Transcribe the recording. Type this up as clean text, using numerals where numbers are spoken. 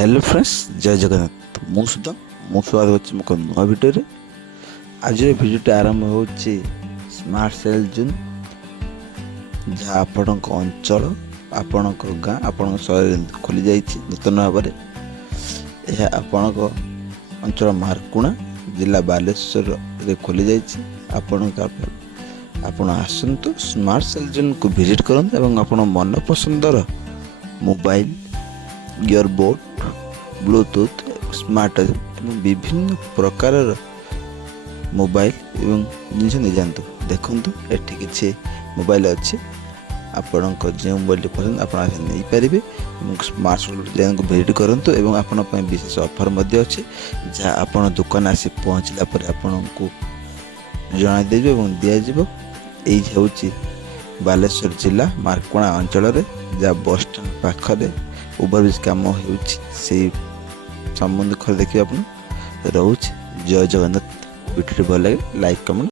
Hello friends, जय जगन्नाथ। मु सुधा मु स्वागत अच्छे मो नुआ भिडियो। आज भिडियो आरंभ हो स्मार्ट सेल जून, जहाँ आपण अंचल, आपण गाँ, आपण शहर खोली जाइए नूतन भाव में। यह आपण अंचल मारकुणा जिला बालेश्वर रे खोली जाइए। आपण आसतु स्मार्ट सेल जून को विजिट करते और आपण मन पसंदर मोबाइल, इयरबड, ब्लूटूथ, स्मार्ट एवं विभिन्न प्रकार मोबाइल एवं जिन नहीं जातु। देखु एटी किसी मोबाइल अच्छी, आपण जो मोबाइल पसंद आप नहीं पारे। स्मार्ट सेल को विजिट करूँ और आपण विशेष ऑफर अच्छे, जहाँ आप दुकान आसी पहुँचला आपण को जनईदेवे और दिज्व। यही हूँ बालेश्वर जिला मारकुणा अंचल, जहाँ बस स्टैंड पाखरे ओवरब्रिज काम हो संबंध देखिए। आप रोच जय जगन्नाथ। वीडियो भल लगे लाइक कमेंट।